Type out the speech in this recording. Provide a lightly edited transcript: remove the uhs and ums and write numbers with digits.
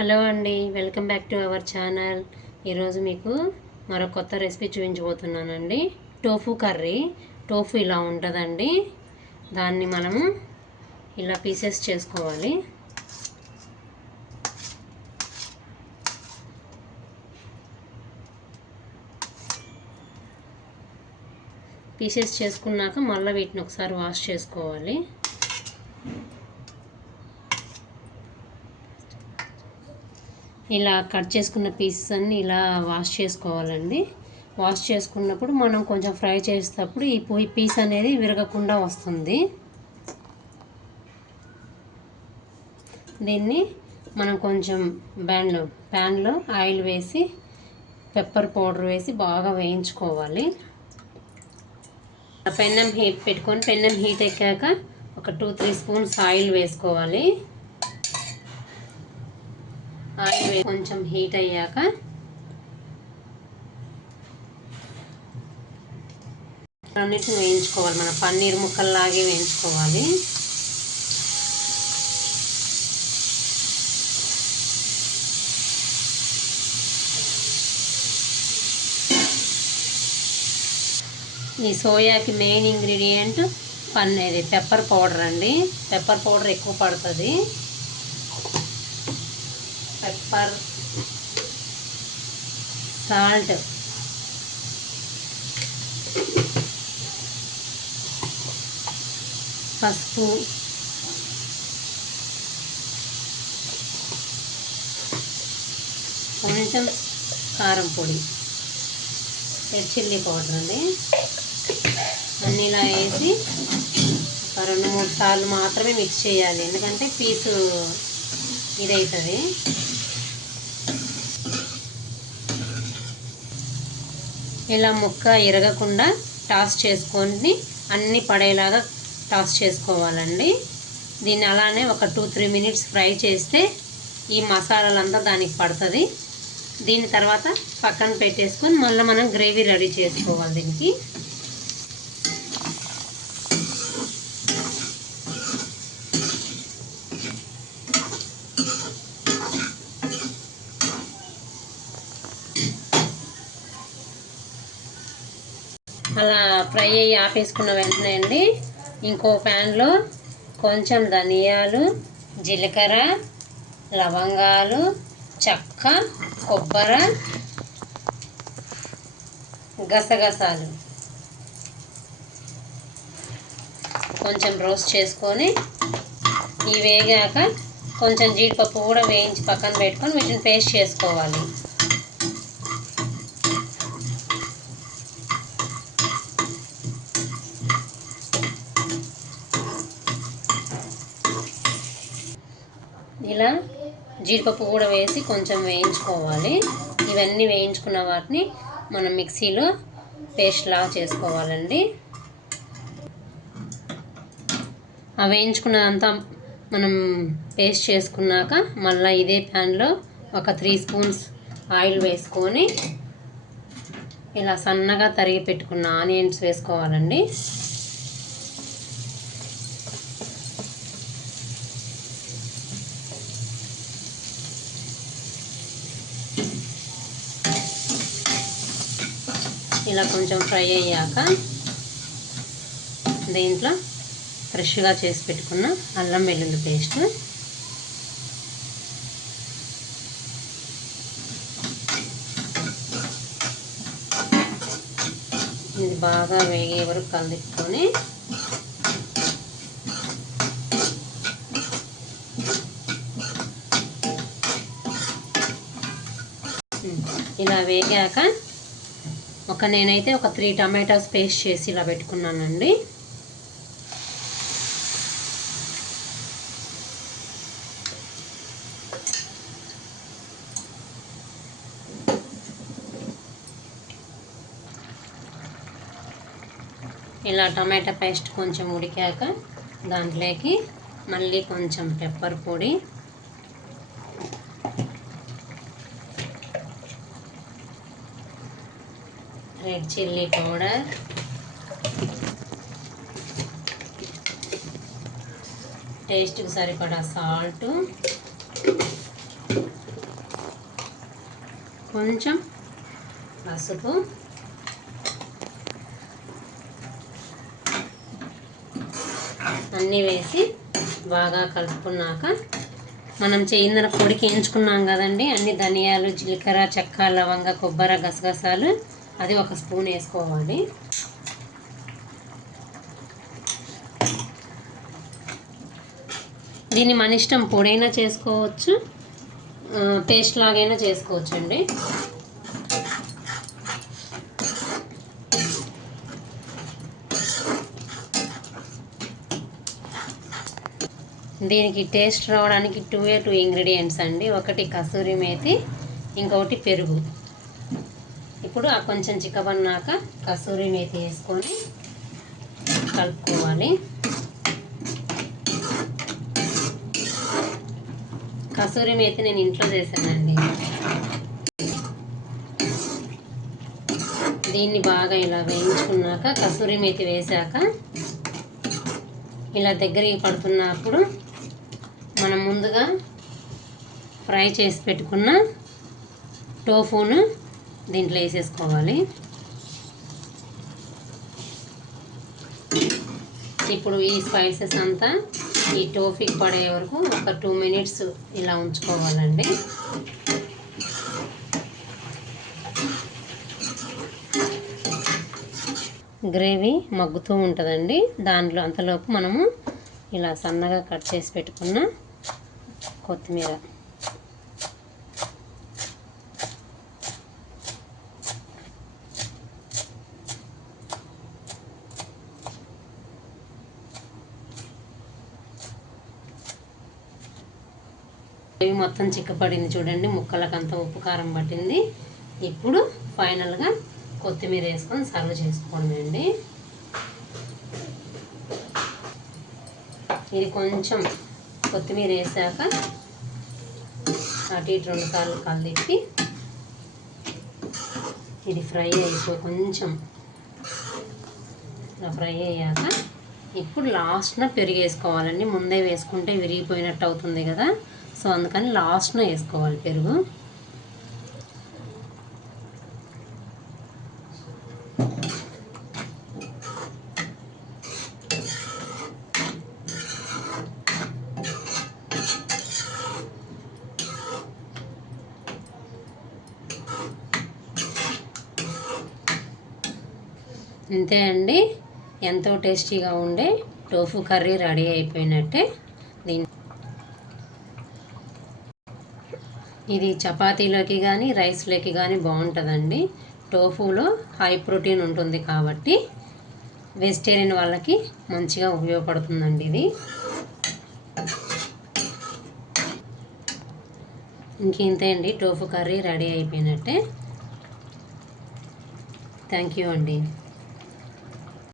Hello అండి, welcome back to our channel. ఈరోజు మీకు మరో కొత్త రెసిపీ చూపించబోతున్నానండి. Tofu curry. టోఫు ఇలా ఉంటుందండి. దాన్ని మనము ఇలా పీసెస్ చేసుకోవాలి. పీసెస్ చేసుకున్నాక మళ్ళీ వీటిని ఒకసారి వాష్ చేసుకోవాలి. ఇలా కట్ చేసుకున్న పీసెస్ అన్నీ ఇలా వాష్ చేసుకోవాలండి. వాష్ చేసుకున్నప్పుడు మనం కొంచెం ఫ్రై చేసేటప్పుడు ఈ పీస్ అనేది విరగకుండా వస్తుంది. దీన్ని మనం కొంచెం ప్యాన్లో ఆయిల్ వేసి పెప్పర్ పౌడర్ వేసి బాగా వేయించుకోవాలి. పెన్నం హీట్ ఎక్కాక ఒక 2-3 స్పూన్స్ ఆయిల్ వేసుకోవాలి. ఆయిల్ కొంచెం హీట్ అయ్యాక అన్నిటిని వేయించుకోవాలి. మన పన్నీర్ ముక్కల్లాగే వేయించుకోవాలి. ఈ సోయాకి మెయిన్ ఇంగ్రీడియంట్ పెప్పర్ పౌడర్ అండి. పెప్పర్ పౌడర్ ఎక్కువ పడుతుంది. పెప్పర్, సాల్ట్, పసుపు, కొంచెం కారం పొడి, రెడ్ చిల్లీ పౌడర్ అండి. అన్నీ ఇలా వేసి ఒక 2-3 సార్లు మాత్రమే మిక్స్ చేయాలి, ఎందుకంటే పీసు ఇదవుతుంది. ఇలా ముక్క ఇరగకుండా టాస్ చేసుకొని అన్నీ పడేలాగా టాస్ చేసుకోవాలండి. దీన్ని అలానే ఒక 2-3 మినిట్స్ ఫ్రై చేస్తే ఈ మసాలాలంతా దానికి పడుతుంది. దీని తర్వాత పక్కన పెట్టేసుకొని మళ్ళీ మనం గ్రేవీ రెడీ చేసుకోవాలి. దీనికి అలా ఫ్రై అయ్యి ఆపేసుకున్న వెంటనే అండి ఇంకో ప్యాన్లో కొంచెం ధనియాలు, జీలకర్ర, లవంగాలు, చెక్క, కొబ్బరి, గసగసాలు కొంచెం రోస్ట్ చేసుకొని ఇవి వేగాక కొంచెం జీడిపప్పు కూడా వేయించి పక్కన పెట్టుకొని వీటిని పేస్ట్ చేసుకోవాలి. ఇలా జీడిపప్పు కూడా వేసి కొంచెం వేయించుకోవాలి. ఇవన్నీ వేయించుకున్న వాటిని మనం మిక్సీలో పేస్ట్లా చేసుకోవాలండి. ఆ వేయించుకున్నదంతా మనం పేస్ట్ చేసుకున్నాక మళ్ళీ ఇదే ప్యాన్లో ఒక 3 స్పూన్స్ ఆయిల్ వేసుకొని ఇలా సన్నగా తరిగి పెట్టుకున్న ఆనియన్స్ వేసుకోవాలండి. ఇలా కొంచెం ఫ్రై అయ్యాక దీంట్లో ఫ్రెష్గా చేసి పెట్టుకున్న అల్లం వెల్లుల్లి పేస్ట్, ఇది బాగా వేగే వరకు కలుపుకొని ఇలా వేగాక నేనైతే ఒక 3 టమాటాస్ పేస్ట్ చేసి ఇలా పెట్టుకున్నానండి. ఇలా టమాటా పేస్ట్ కొంచెం ఉడికాక దాంట్లోకి మళ్ళీ కొంచెం పెప్పర్ పొడి, రెడ్ చిల్లీ పౌడర్, టేస్ట్కి సరిపడా సాల్ట్, కొంచెం పసుపు, అన్నీ వేసి బాగా కలుపుకున్నాక మనం చేయిందన పొడికి వేయించుకున్నాం కదండి, అన్ని ధనియాలు, జీలకర్ర, చెక్క, లవంగ, కొబ్బరి, గసగసాలు అది 1 స్పూన్ వేసుకోవాలి. దీన్ని మన ఇష్టం, పొడైనా చేసుకోవచ్చు, పేస్ట్ లాగైనా చేసుకోవచ్చు అండి. దీనికి టేస్ట్ రావడానికి 2 ఇంగ్రీడియంట్స్ అండి. ఒకటి కసూరి మేతి, ఇంకొకటి పెరుగు. ఇప్పుడు ఆ కొంచెం చిక్కబన్నాక కసూరి మేతి వేసుకొని కలుపుకోవాలి. కసూరి మేతి నేను ఇంట్లో చేశానండి. దీన్ని బాగా ఇలా వేయించుకున్నాక కసూరి మేతి వేసాక ఇలా దగ్గరికి పడుతున్నప్పుడు మనం ముందుగా ఫ్రై చేసి పెట్టుకున్న టోఫూను దీంట్లో వేసేసుకోవాలి. ఇప్పుడు ఈ స్పైసెస్ అంతా ఈ టోఫీకి పడే వరకు ఒక 2 మినిట్స్ ఇలా ఉంచుకోవాలండి. గ్రేవీ మగ్గుతూ ఉంటుందండి. దాంట్లో అంతలోపు మనము ఇలా సన్నగా కట్ చేసి పెట్టుకున్న కొత్తిమీర, గ్రేవీ మొత్తం చిక్కపడింది చూడండి, ముక్కలకంతా ఉప్పు కారం పట్టింది. ఇప్పుడు ఫైనల్గా కొత్తిమీర వేసుకొని సర్వ్ చేసుకోవడమే అండి. ఇది కొంచెం కొత్తిమీర వేసాక అటు ఇటు 2 సార్లు కలిపి ఇది కొంచెం ఫ్రై అయ్యాక ఇప్పుడు లాస్ట్న పెరుగు వేసుకోవాలండి. ముందే వేసుకుంటే విరిగిపోయినట్టు అవుతుంది కదా, సో అందుకని లాస్ట్న వేసుకోవాలి పెరుగు. అంతే అండి, ఎంతో టేస్టీగా ఉండే టోఫు కర్రీ రెడీ అయిపోయినట్టే. ఇది చపాతీలోకి కానీ రైస్లోకి కానీ బాగుంటుందండి. టోఫులో హై ప్రోటీన్ ఉంటుంది కాబట్టి వెజిటేరియన్ వాళ్ళకి మంచిగా ఉపయోగపడుతుందండి ఇది. ఇంకేంతే అండి, టోఫు కర్రీ రెడీ అయిపోయినట్టే. థ్యాంక్ యూ అండి.